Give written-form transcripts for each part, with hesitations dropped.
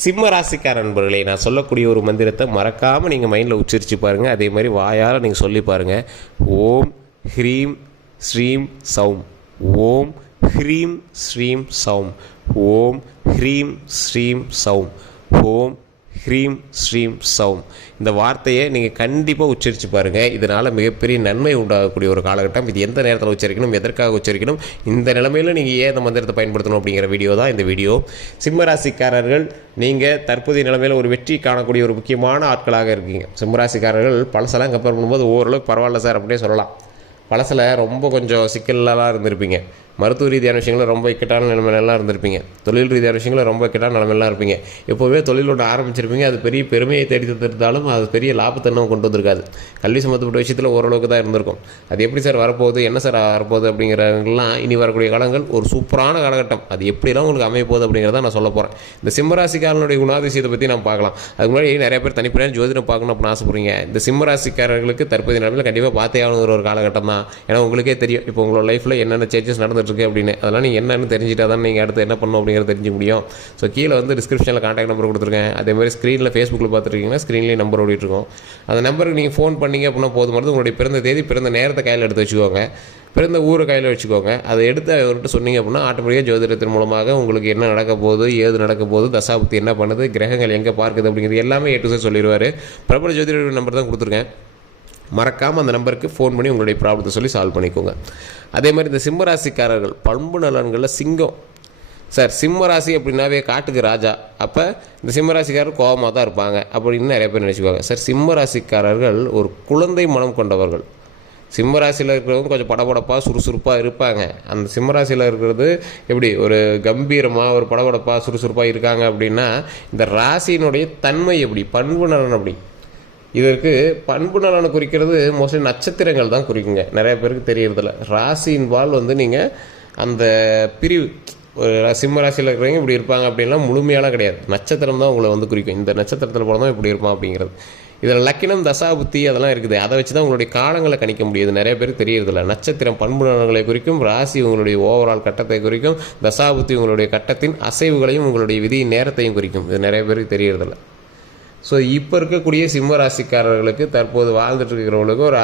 சிம்ம ராசிக்கார நண்பர்களே, நான் சொல்லக்கூடிய ஒரு மந்திரத்தை மறக்காமல் நீங்கள் மைண்டில் உச்சரித்து பாருங்கள். அதே மாதிரி வாயால் நீங்கள் சொல்லி பாருங்கள். ஓம் ஹ்ரீம் ஸ்ரீம் சௌம். ஓம் ஹ்ரீம் ஸ்ரீம் சௌம். ஓம் ஹ்ரீம் ஸ்ரீம் சௌம். ஓம் ஹ்ரீம் ஸ்ரீம் சௌம். இந்த வார்த்தையை நீங்கள் கண்டிப்பாக உச்சரித்து பாருங்கள். இதனால் மிகப்பெரிய நன்மை உண்டாகக்கூடிய ஒரு காலகட்டம். இது எந்த நேரத்தில் உச்சரிக்கணும், எதற்காக உச்சரிக்கணும், இந்த நிலைமையில் நீங்கள் ஏன் இந்த மந்திரத்தை பயன்படுத்தணும் அப்படிங்கிற வீடியோ தான் இந்த வீடியோ. சிம்மராசிக்காரர்கள் நீங்கள் தற்போதைய நிலைமையில் ஒரு வெற்றி காணக்கூடிய ஒரு முக்கியமான ஆட்களாக இருக்கீங்க. சிம்மராசிக்காரர்கள் பழசெல்லாம் கம்பேர் பண்ணும்போது ஓரளவுக்கு பரவாயில்ல சார் அப்படின்னே சொல்லலாம். பழசில் ரொம்ப கொஞ்சம் சிக்கல்லாம் இருந்திருப்பீங்க. மருத்துவ ரீதியான விஷயங்களும் ரொம்ப இக்கட்டான நிலைமையெல்லாம் இருந்திருப்பீங்க. தொழில் ரீதியான விஷயங்களும் ரொம்ப இக்கட்டான நிலைமையெல்லாம் இருப்பீங்க. எப்போவே தொழில் ஒன்று ஆரம்பிச்சிருப்பீங்க. அது பெரிய பெருமையை தேடி தந்தாலும் அது பெரிய லாபத்தன்மை கொண்டு வந்திருக்காது. கல்வி சம்மந்தப்பட்ட விஷயத்தில் ஓரளவுக்கு தான் இருந்திருக்கும். அது எப்படி சார் வரப்போகுது, என்ன சார் வரப்போகுது அப்படிங்கிறவங்கலாம் இனி வரக்கூடிய காலங்கள் ஒரு சூப்பரான காலகட்டம். அது எப்படிலாம் உங்களுக்கு அமைய போகுது அப்படிங்கிறத நான் சொல்ல போகிறேன். இந்த சிம்மராசிக்காரனுடைய குணாதிசயத்தை பற்றி நான் பார்க்கலாம். அதுக்கு முன்னாடி நிறைய பேர் தனிப்படையான ஜோதிடம் பார்க்கணும் அப்படின்னு ஆசைப்படுறீங்க. இந்த சிம்மராசிக்காரர்களுக்கு தற்போதைய நிலைமையில் கண்டிப்பாக பார்த்தே ஆகணுங்கிற ஒரு காலகட்டம் தான். ஏன்னா உங்களுக்கே தெரியும் இப்போ உங்களோட லைஃப்பில் என்னென்ன சேஞ்சஸ் நடந்துட்டுருக்கு அப்படின்னு. அதெல்லாம் நீங்கள் என்னென்னு தெரிஞ்சுட்டா தான் நீங்கள் அடுத்து என்ன பண்ணணும் அப்படிங்கிறத தெரிஞ்சுக்க முடியும். ஸோ கீழே வந்து டிஸ்கிரிப்ஷனில் கான்டாக்ட் நம்பர் கொடுத்துருக்கேன். அதே மாதிரி ஸ்க்ரீனில் ஃபேஸ்புக்கில் பார்த்துருக்கீங்கன்னா ஸ்க்ரீன்லேயே நம்பர் ஓடிட்டுருக்கோம். அந்த நம்பருக்கு நீங்கள் ஃபோன் பண்ணிங்க அப்படின்னா போதுமானது. உங்களுடைய பிறந்த தேதி, பிறந்த நேரத்தை கையில் எடுத்து வச்சுக்கோங்க. பிறந்த ஊரை கையில் வச்சுக்கோங்க. அதை எடுத்து அவர்கிட்ட சொன்னீங்க அப்படின்னா ஆட்டோமேட்டிக்காக ஜோதிடத்தின் மூலமாக உங்களுக்கு என்ன நடக்க போகுது, ஏது நடக்க போகுது, தசாபுத்தி என்ன பண்ணுது, கிரகங்கள் எங்கே பார்க்குது அப்படிங்கிறது எல்லாமே A to Z சொல்லிடுவார். பிரபல ஜோதிடர் நம்பர் தான் கொடுத்துருக்கேன். மறக்காமல் அந்த நம்பருக்கு ஃபோன் பண்ணி உங்களுடைய ப்ராப்ளத்தை சொல்லி சால்வ் பண்ணிக்கோங்க. அதே மாதிரி இந்த சிம்மராசிக்காரர்கள் பண்பு நலன்களில் சிங்கம் சார். சிம்மராசி அப்படின்னாவே காட்டுக்கு ராஜா. அப்போ இந்த சிம்மராசிக்காரர் கோபமாக தான் இருப்பாங்க அப்படின்னு நிறைய பேர் நினச்சிக்குவாங்க. சார், சிம்மராசிக்காரர்கள் ஒரு குழந்தை மனம் கொண்டவர்கள். சிம்மராசியில் இருக்கிறவங்க கொஞ்சம் படபடப்பாக சுறுசுறுப்பாக இருப்பாங்க. அந்த சிம்மராசியில் இருக்கிறது எப்படி ஒரு கம்பீரமாக ஒரு படபடப்பாக சுறுசுறுப்பாக இருக்காங்க அப்படின்னா இந்த ராசியினுடைய தன்மை எப்படி, பண்பு நலன் அப்படி. இதற்கு பண்பு நலனை குறிக்கிறது மோஸ்ட்லி நட்சத்திரங்கள் தான் குறிக்குங்க. நிறைய பேருக்கு தெரியறதில்ல. ராசியின்பால் வந்து நீங்கள் அந்த பிரிவு ஒரு சிம்ம ராசியில் இருக்கிறவங்க இப்படி இருப்பாங்க அப்படின்லாம் முழுமையாலாம் கிடையாது. நட்சத்திரம் தான் உங்களை வந்து குறிக்கும். இந்த நட்சத்திரத்தில் போல தான் இப்படி இருப்பான் அப்படிங்கிறது. இதில் லக்கினம், தசாபுத்தி அதெல்லாம் இருக்குது. அதை வச்சு தான் உங்களுடைய காலங்களை கணிக்க முடியுது. நிறைய பேருக்கு தெரியறதில்ல. நட்சத்திரம் பண்பு நலன்களை குறிக்கும், ராசி உங்களுடைய ஓவரால் கட்டத்தை குறிக்கும், தசாபுத்தி உங்களுடைய கட்டத்தின் அசைவுகளையும் உங்களுடைய விதியின் நேரத்தையும் குறிக்கும். இது நிறைய பேருக்கு தெரியறதில்ல. ஸோ இப்போ இருக்கக்கூடிய சிம்ம ராசிக்காரர்களுக்கு தற்போது வாழ்ந்துட்டு இருக்கிறவங்களுக்கு ஒரு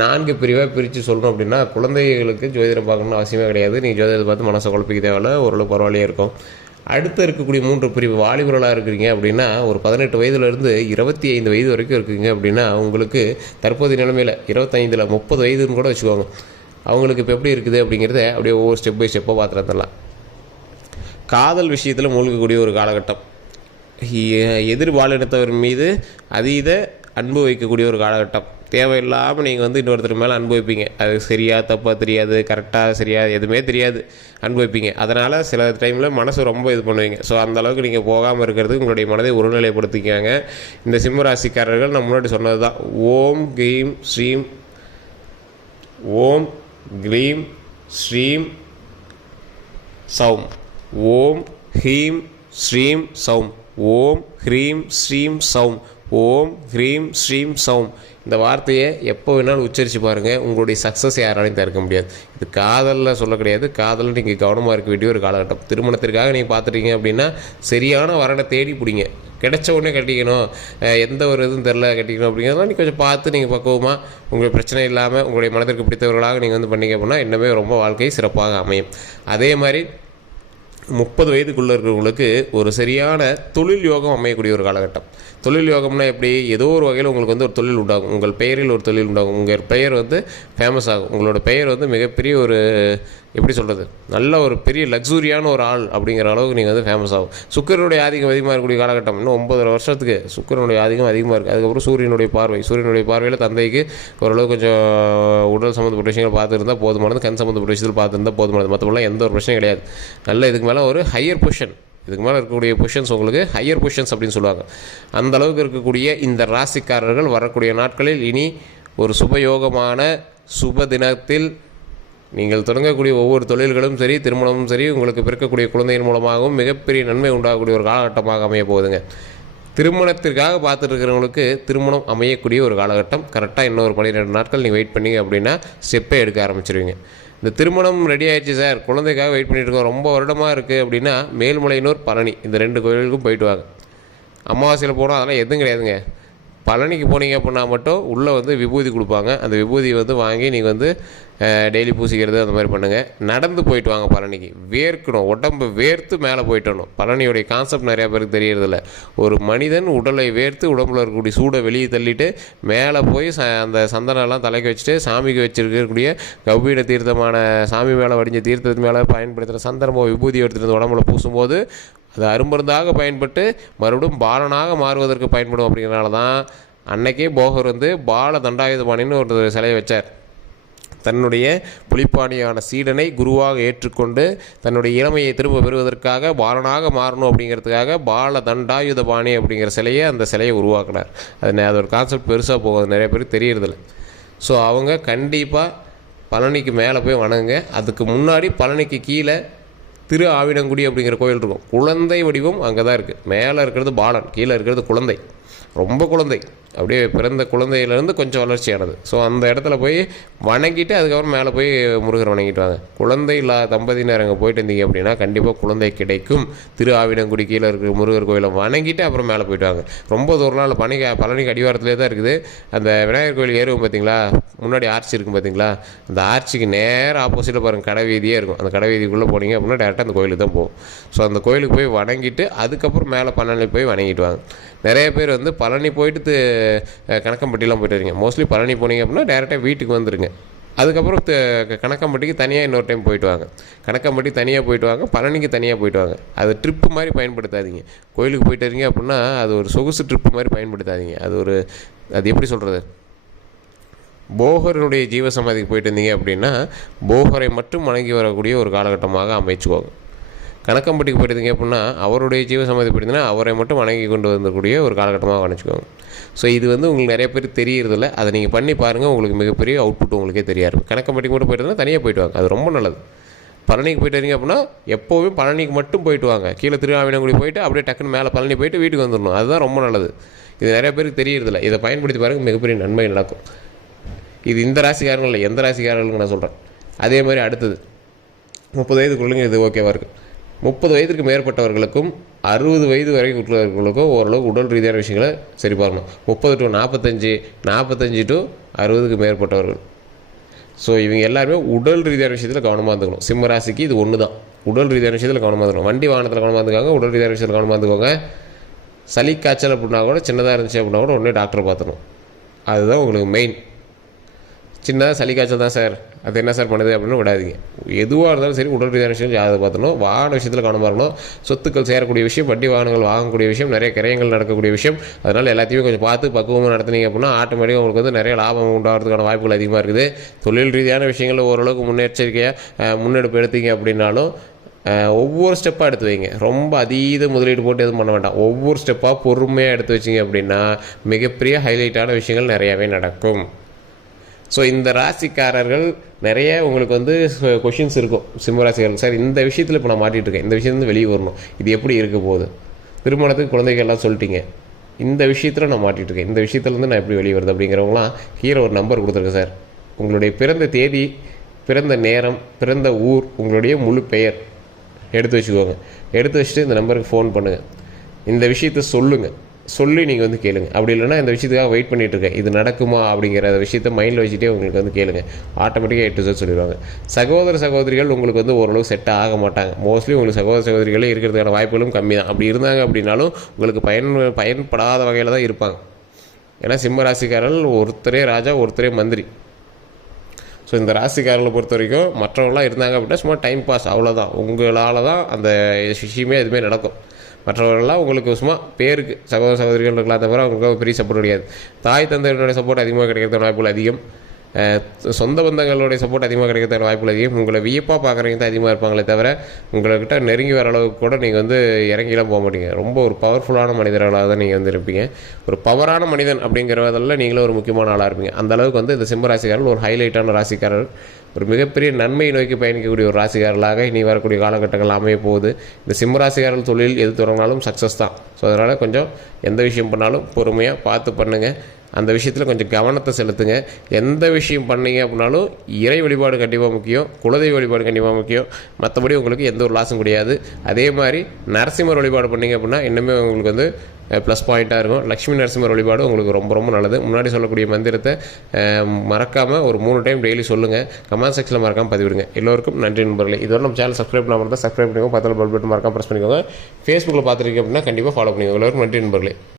4 பிரிவாக பிரித்து சொல்லணும் அப்படின்னா, குழந்தைகளுக்கு ஜோதிடம் பார்க்கணும்னு அவசியமே கிடையாது. நீங்கள் ஜோதிடத்தை பார்த்து மனசை குழப்பிக்க தேவையில்ல, ஓரளவு பரவாயில்லையே இருக்கும். அடுத்து இருக்கக்கூடிய 3 பிரிவு வாலிபர்களாக இருக்கிறீங்க அப்படின்னா, ஒரு 18 வயதுலேருந்து 25 வயது வரைக்கும் இருக்குங்க அப்படின்னா, உங்களுக்கு தற்போதைய நிலைமையில் 25ல் 30 வயதுன்னு கூட வச்சுக்கோங்க. அவங்களுக்கு இப்போ எப்படி இருக்குது அப்படிங்கிறத அப்படியே ஒவ்வொரு ஸ்டெப் பை ஸ்டெப்பாக பார்த்துட்டு தரலாம். காதல் விஷயத்தில் மூழ்கக்கூடிய ஒரு காலகட்டம். எதிர் பாலினத்தவர் மீது அதீத அன்பு வைக்கக்கூடிய ஒரு காலகட்டம். தேவையில்லாமல் நீங்கள் வந்து இன்னொருத்தர் மேலே அனுபவிப்பீங்க. அது சரியா தப்பாக தெரியாது, கரெக்டாக சரியா எதுவுமே தெரியாது, அனுபவிப்பீங்க. அதனால் சில டைமில் மனசு ரொம்ப இது பண்ணுவீங்க. ஸோ அந்தளவுக்கு நீங்கள் போகாமல் இருக்கிறதுக்கு உங்களுடைய மனதை ஒருநிலைப்படுத்திக்காங்க. இந்த சிம்மராசிக்காரர்கள் நான் முன்னாடி சொன்னது தான். ஓம் க்ரீம் ஸ்ரீம். ஓம் க்ரீம் ஸ்ரீம் சௌம். ஓம் ஹ்ரீம் ஸ்ரீம் சௌம். ஓம் ஹ்ரீம் ஸ்ரீம் சௌம். ஓம் ஹ்ரீம் ஸ்ரீம் சௌம். இந்த வார்த்தையை எப்போ வேணாலும் உச்சரித்து பாருங்கள். உங்களுடைய சக்ஸஸ் யாராலையும் தடுக்க முடியாது. இது காதலில் சொல்ல கிடையாது. காதலில் நீங்கள் கவனமாக இருக்க வேண்டிய ஒரு காலகட்டம். திருமணத்திற்காக நீங்கள் பார்த்துட்டீங்க அப்படின்னா சரியான வரனை தேடி பிடிங்க. கிடைச்ச உடனே கட்டிக்கணும், எந்த ஒரு இதுவும் தெரில கட்டிக்கணும் அப்படிங்கிறதெல்லாம் நீங்கள் கொஞ்சம் பார்த்து நீங்கள் பக்குவமாக உங்களுக்கு பிரச்சனை இல்லாமல் உங்களுடைய மனதிற்கு பிடித்தவர்களாக நீங்கள் வந்து பண்ணிக்க அப்படின்னா இன்னுமே ரொம்ப வாழ்க்கை சிறப்பாக அமையும். அதே மாதிரி 30 வயதுக்குள்ளே இருக்கிறவங்களுக்கு ஒரு சரியான தொழில் யோகம் அமையக்கூடிய ஒரு காலகட்டம். தொழில் யோகம்னா எப்படி, ஏதோ ஒரு வகையில் உங்களுக்கு வந்து ஒரு தொழில் உண்டாகும். உங்கள் பெயரில் ஒரு தொழில் உண்டாகும். உங்கள் பெயர் வந்து ஃபேமஸ் ஆகும். உங்களோட பெயர் வந்து மிகப்பெரிய ஒரு எப்படி சொல்கிறது, நல்ல ஒரு பெரிய லக்ஸூரியான ஒரு ஆள் அப்படிங்கிற அளவுக்கு நீங்கள் வந்து ஃபேமஸ் ஆகும். சுக்கிரனுடைய ஆதிக்கம் அதிகமாக இருக்கக்கூடிய காலகட்டம். இன்னும் 9 வருஷத்துக்கு சுக்கிரனுடைய ஆதிக்கம் அதிகமாக இருக்குது. அதுக்கப்புறம் சூரியனுடைய பார்வையில் தந்தைக்கு ஓரளவு கொஞ்சம் உடல் சம்மந்தப்பட்ட விஷயங்கள் பார்த்துருந்தா போதுமானது, கண் சம்மந்தப்பட்ட விஷயத்தில் பார்த்துருந்தா போதுமானது. மற்றபடிலாம் எந்த ஒரு பிரச்சனையும் கிடையாது. நல்ல இதுக்கு மேலே ஒரு ஹையர் பொசிஷன், இதுக்கு மேலே இருக்கக்கூடிய பொசிஷன்ஸ் உங்களுக்கு ஹையர் பொசிஷன்ஸ் அப்படின்னு சொல்லுவாங்க. அந்த அளவுக்கு இருக்கக்கூடிய இந்த ராசிக்காரர்கள் வரக்கூடிய நாட்களில் இனி ஒரு சுபயோகமான சுப தினத்தில் நீங்கள் தொடங்கக்கூடிய ஒவ்வொரு தொழில்களும் சரி, திருமணமும் சரி, உங்களுக்கு பிறக்கக்கூடிய குழந்தையின் மூலமாகவும் மிகப்பெரிய நன்மை உண்டாகக்கூடிய ஒரு காலகட்டமாக அமைய போகுதுங்க. திருமணத்திற்காக பார்த்துட்டு இருக்கிறவங்களுக்கு திருமணம் அமையக்கூடிய ஒரு காலகட்டம். கரெக்டாக இன்னொரு 12 நாட்கள் நீங்கள் வெயிட் பண்ணிங்க அப்படின்னா ஸ்டெப்பே எடுக்க ஆரம்பிச்சிருவீங்க. இந்த திருமணம் ரெடி ஆயிடுச்சு சார், குழந்தைக்காக வெயிட் பண்ணிட்டு இருக்கோம், ரொம்ப வருடமாக இருக்குது அப்படின்னா மேல்மலையனூர், பழனி இந்த 2 கோயிலுக்கும் போயிட்டு வாங்க. அமாவாசையில் போனால் அதெல்லாம் எதுவும் கிடையாதுங்க. பழனிக்கு போனீங்க அப்படின்னா மட்டும் உள்ளே வந்து விபூதி கொடுப்பாங்க. அந்த விபூதி வந்து வாங்கி நீங்கள் வந்து டெய்லி பூசிக்கிறது அந்த மாதிரி பண்ணுங்கள். நடந்து போயிட்டு வாங்க. பழனிக்கு வேர்க்கணும், உடம்பு வேர்த்து மேலே போயிட்டணும். பழனியுடைய கான்செப்ட் நிறையா பேருக்கு தெரியறதில்ல. ஒரு மனிதன் உடலை வேர்த்து உடம்புல இருக்கக்கூடிய சூடை வெளியே தள்ளிட்டு மேலே போய் அந்த சந்தனம்லாம் தலைக்கு வச்சுட்டு சாமிக்கு வச்சுருக்கக்கூடிய கௌபீட தீர்த்தமான சாமி மேலே வடிஞ்ச தீர்த்தத்து மேலே பயன்படுத்துகிற சந்தனமோ விபூதி எடுத்துகிட்டு வந்து உடம்புல பூசும்போது அது அருமருந்தாக பயன்பட்டு மறுபடியும் பாலனாக மாறுவதற்கு பயன்படும். அப்படிங்கிறனால தான் அன்னைக்கே போகர் வந்து பால தண்டாயுதபாணின்னு ஒரு சிலையை வச்சார். தன்னுடைய புலிப்பாணியான சீடனை குருவாக ஏற்றுக்கொண்டு தன்னுடைய இளமையை திரும்ப பெறுவதற்காக பாலனாக மாறணும் அப்படிங்கிறதுக்காக பால தண்டாயுதபாணி அப்படிங்கிற சிலையை அந்த சிலையை உருவாக்கினார். அது ஒரு கான்செப்ட் பெருசாக போகுது, நிறைய பேருக்கு தெரியறதில்ல. ஸோ அவங்க கண்டிப்பாக பழனிக்கு மேலே போய் வணங்குங்க. அதுக்கு முன்னாடி பழனிக்கு கீழே திரு ஆவினங்குடி அப்படிங்கிற கோயில் இருக்கும். குழந்தை வடிவம் அங்கே தான் இருக்குது. மேலே இருக்கிறது பாலன், கீழே இருக்கிறது குழந்தை, ரொம்ப குழந்தை, அப்படியே பிறந்த குழந்தையிலேருந்து கொஞ்சம் வளர்ச்சியானது. ஸோ அந்த இடத்துல போய் வணங்கிட்டு அதுக்கப்புறம் மேலே போய் முருகர் வணங்கிட்டு வாங்க. குழந்தை இல்லாத தம்பதியினர் அங்கே போயிட்டு இருந்தீங்க அப்படின்னா கண்டிப்பாக குழந்தை கிடைக்கும். திரு ஆவினங்குடி கீழே இருக்கிற முருகர் கோயிலை வணங்கிட்டு அப்புறம் மேலே போயிட்டு வாங்க. ரொம்ப தூரம் நாள் பழனிக்கு அடிவாரத்துலேயே தான் இருக்குது. அந்த விநாயகர் கோயில் ஏறுவோம் பார்த்தீங்களா, முன்னாடி ஆர்ச்சி இருக்கும் பார்த்தீங்களா, அந்த ஆர்ச்சிக்கு நேராக ஆப்போசிட்டில் பாருங்கள் கடை வீதியே இருக்கும். அந்த கடை வீதிக்குள்ளே போனீங்க அப்படின்னா டேரெக்டாக அந்த கோயிலுக்கு தான் போகும். ஸோ அந்த கோயிலுக்கு போய் வணங்கிட்டு அதுக்கப்புறம் மேலே பழனி போய் வணங்கிட்டு வாங்க. நிறைய பேர் வந்து பழனி போயிட்டு கணக்கம்பட்டிலாம் போய்ட்டு வரீங்க. மோஸ்ட்லி பழனி போனீங்க அப்படின்னா டேரெக்டாக வீட்டுக்கு வந்துடுங்க. அதுக்கப்புறம் கணக்கம்பட்டிக்கு தனியாக இன்னொரு டைம் போயிட்டு வாங்க. கணக்கம்பட்டி தனியாக போயிட்டு வாங்க, பழனிக்கு தனியாக போயிட்டு வாங்க. அது ட்ரிப்பு மாதிரி பயன்படுத்தாதீங்க. கோயிலுக்கு போயிட்டு வரீங்க அப்படின்னா அது ஒரு சொகுசு ட்ரிப்பு மாதிரி பயன்படுத்தாதீங்க. அது எப்படி சொல்கிறது, போகரனுடைய ஜீவசமாதிக்கு போயிட்டு இருந்தீங்க அப்படின்னா போகரை மட்டும் வணங்கி வரக்கூடிய ஒரு காலகட்டமாக அமைச்சுக்கோங்க. கணக்கம்பட்டிக்கு போயிட்டீங்க அப்படின்னா அவருடைய ஜீவசமாதி போயிட்டீங்கன்னா அவரை மட்டும் வணங்கி கொண்டு வந்தக்கூடிய ஒரு காலகட்டமாக நினச்சிக்கோங்க. ஸோ இது வந்து உங்களுக்கு நிறைய பேர் தெரியறதில்ல. அதை நீங்கள் பண்ணி பாருங்கள், உங்களுக்கு மிகப்பெரிய அவுட்புட் உங்களுக்கே தெரியாது. கணக்கம்பட்டிக்கு மட்டும் போயிட்டு தனியாக போயிட்டு வாங்க, அது ரொம்ப நல்லது. பழனிக்கு போயிட்டு வரீங்க அப்படின்னா எப்போவுமே பழனிக்கு மட்டும் போயிட்டு வாங்க. கீழே திருஆவினங்குடி போயிட்டு அப்படியே டக்குன்னு மேலே பழனி போயிட்டு வீட்டுக்கு வந்துடணும். அதுதான் ரொம்ப நல்லது. இது நிறைய பேருக்கு தெரியறதில்ல. இதை பயன்படுத்தி பாருங்கள், மிகப்பெரிய நன்மை நடக்கும். இது இந்த ராசிக்காரர்கள் இல்லை, எந்த ராசிக்காரர்களுக்கு நான் சொல்கிறேன். அதே மாதிரி அடுத்தது 30 வயதுக்குள்ளே இது ஓகேவாக இருக்குது. 30 வயதுக்கு மேற்பட்டவர்களுக்கும் 60 வயது வரை உள்ளவர்களுக்கும் ஓரளவு உடல் ரீதியான விஷயங்களை சரி பார்க்கணும். 30 to 45, 45 to 60க்கு மேற்பட்டவர்கள். ஸோ இவங்க எல்லாருமே உடல் ரீதியான விஷயத்தில் கவனமாக இருந்துக்கணும். சிம்ம ராசிக்கு இது ஒன்று தான். உடல் ரீதியான விஷயத்தில் கவனமாக இருந்துக்கணும். வண்டி வாகனத்தில் கவனமாக இருந்துக்காங்க, உடல் ரீதியான விஷயத்தில் கவனமாக இருந்துக்கோங்க. சளி காய்ச்சல் அப்படின்னா கூட சின்னதாக இருந்துச்சு அப்படின்னா கூட உடனே டாக்டரை பார்த்துணும். அதுதான் உங்களுக்கு மெயின். சின்னதாக சளி காய்ச்சல் தான் சார், அது என்ன சார் பண்ணுது அப்படின்னு விடாதீங்க. எதுவாக இருந்தாலும் சரி உடல் ரீதியான விஷயம் அதை பார்த்துணும். வாகன விஷயத்தில் கவனமாக இருக்கணும். சொத்துக்கள் சேரக்கூடிய விஷயம், வண்டி வாகனங்கள் வாங்கக்கூடிய விஷயம், நிறைய கிரயங்கள் நடக்கக்கூடிய விஷயம். அதனால் எல்லாத்தையுமே கொஞ்சம் பார்த்து பக்குவமாக நடத்துனீங்க அப்படின்னா ஆட்டோமேட்டிக்காக உங்களுக்கு வந்து நிறைய லாபம் உண்டாகிறதுக்கான வாய்ப்புகள் அதிகமாக இருக்குது. தொழில் ரீதியான விஷயங்களில் ஓரளவுக்கு முன்னெச்சரிக்கையாக முன்னெடுப்பு எடுத்தீங்க அப்படின்னாலும் ஒவ்வொரு ஸ்டெப்பாக எடுத்து வைங்க. ரொம்ப அதீத முதலீடு போட்டு எதுவும் பண்ண வேண்டாம். ஒவ்வொரு ஸ்டெப்பாக பொறுமையாக எடுத்து வச்சிங்க அப்படின்னா மிகப்பெரிய ஹைலைட்டான விஷயங்கள் நிறையாவே நடக்கும். ஸோ இந்த ராசிக்காரர்கள் நிறைய உங்களுக்கு வந்து கொஷின்ஸ் இருக்கும். சிம்ம ராசிக்காரர்கள், சார் இந்த விஷயத்தில் இப்போ நான் மாட்டிகிட்டு இருக்கேன், இந்த விஷயத்துலேருந்து வெளியே வரணும், இது எப்படி இருக்க போகுது, திருமணத்துக்கு குழந்தைகள் எல்லாம் சொல்லிட்டீங்க, இந்த விஷயத்தில் நான் மாட்டிகிட்டு இருக்கேன், இந்த விஷயத்துலேருந்து நான் எப்படி வெளியே வருது அப்படிங்கிறவங்களாம் கீழே ஒரு நம்பர் கொடுத்துருக்கேன் சார். உங்களுடைய பிறந்த தேதி, பிறந்த நேரம், பிறந்த ஊர், உங்களுடைய முழு பெயர் எடுத்து வச்சுக்கோங்க. எடுத்து வச்சுட்டு இந்த நம்பருக்கு ஃபோன் பண்ணுங்கள். இந்த விஷயத்தை சொல்லுங்கள். சொல்லி நீங்கள் வந்து கேளுங்க. அப்படி இல்லைனா இந்த விஷயத்துக்காக வெயிட் பண்ணிகிட்ருக்கேன், இது நடக்குமா அப்படிங்கிற விஷயத்த மைண்டில் வச்சுட்டே உங்களுக்கு வந்து கேளுங்க. ஆட்டோமேட்டிக்காக எட்டு சொல்லிடுவாங்க. சகோதரிகள் உங்களுக்கு வந்து ஓரளவு செட் ஆக மாட்டாங்க. மோஸ்ட்லி உங்களுக்கு சகோதரிகளே இருக்கிறதுக்கான வாய்ப்புகளும் கம்மி தான். அப்படி இருந்தாங்க அப்படின்னாலும் உங்களுக்கு பயன்படாத வகையில் தான் இருப்பாங்க. ஏன்னா சிம்ம ராசிக்காரர்கள் ஒருத்தரே ராஜா, ஒருத்தரே மந்திரி. ஸோ இந்த ராசிக்காரர்களை பொறுத்த வரைக்கும் மற்றவங்களாம் இருந்தாங்க அப்படின்னா சும்மா டைம் பாஸ், அவ்வளோதான். உங்களால் தான் அந்த விஷயமே எதுவுமே நடக்கும். மற்றவர்கள்லாம் உங்களுக்கு சும்மா பேருக்கு சகோதரிகள் இருக்கலாம், தவிர அவங்களுக்கு பெரிய சப்போர்ட் கிடையாது. தாய் தந்தையினுடைய சப்போர்ட் அதிகமாக கிடைக்கிறதுக்கான வாய்ப்புகள் அதிகம். சொந்த பந்தங்களுடைய சப்போர்ட் அதிகமாக கிடைக்கிறதுக்கான வாய்ப்புகள் அதிகம். உங்களை வியப்பாக பார்க்குறவங்க தான் அதிகமாக இருப்பாங்களே தவிர உங்கள்கிட்ட நெருங்கி வர அளவுக்கு கூட நீங்கள் வந்து இறங்கிலாம் போக மாட்டீங்க. ரொம்ப ஒரு பவர்ஃபுல்லான மனிதர்களாக தான் நீங்கள் வந்து இருப்பீங்க. ஒரு பவரான மனிதன் அப்படிங்கிறதில் நீங்களும் ஒரு முக்கியமான ஆளாக இருப்பீங்க. அந்த அளவுக்கு வந்து இந்த சிம்ம ராசிக்காரர்கள் ஒரு ஹைலைட்டான ராசிக்காரர்கள், ஒரு மிகப்பெரிய நன்மையை நோக்கி பயணிக்கக்கூடிய ஒரு ராசிக்காரர்களாக இனி வரக்கூடிய காலகட்டங்கள் அமைய போகுது. இந்த சிம்ம ராசிக்காரர்கள் தொழில் எது தொடங்கினாலும் சக்ஸஸ் தான். ஸோ அதனால் கொஞ்சம் எந்த விஷயம் பண்ணாலும் பொறுமையாக பார்த்து பண்ணுங்கள். அந்த விஷயத்தில் கொஞ்சம் கவனத்தை செலுத்துங்க. எந்த விஷயம் பண்ணீங்க அப்படின்னாலும் இறை வழிபாடு கண்டிப்பாக முக்கியம், குலதெய்வ வழிபாடு கண்டிப்பாக முக்கியம். மற்றபடி உங்களுக்கு எந்த ஒரு லாஸும் கிடையாது. அதே மாதிரி நரசிம்மர் வழிபாடு பண்ணீங்க அப்படின்னா இன்னுமே உங்களுக்கு வந்து ப்ளஸ் பாயிண்ட்டாக இருக்கும். லக்ஷ்மி நரசிம்மர் வழிபாடு உங்களுக்கு ரொம்ப ரொம்ப நல்லது. முன்னாடி சொல்லக்கூடிய மந்திரத்தை மறக்காமல் ஒரு 3 டைம் டெய்லி சொல்லுங்கள். கமெண்ட் செக்ஷனில் மறக்காமல் பதிவிடுங்க. எல்லோருக்கும் நன்றி நண்பர்களே. இதோட நம்ம சேனல் சப்ஸ்கிரைப் பண்ணாமல் தான் சப்ஸ்கிரைப் பண்ணிக்கோங்க. பக்கத்தில் பெல் பட்டன் மறக்காமல் ப்ரெஸ் பண்ணிக்கோங்க. ஃபேஸ்புக்கில் பார்த்துருக்கீங்க அப்படின்னா கண்டிப்பாக ஃபாலோ பண்ணிக்கோங்க. எல்லோருக்கும் நன்றி நண்பர்களே.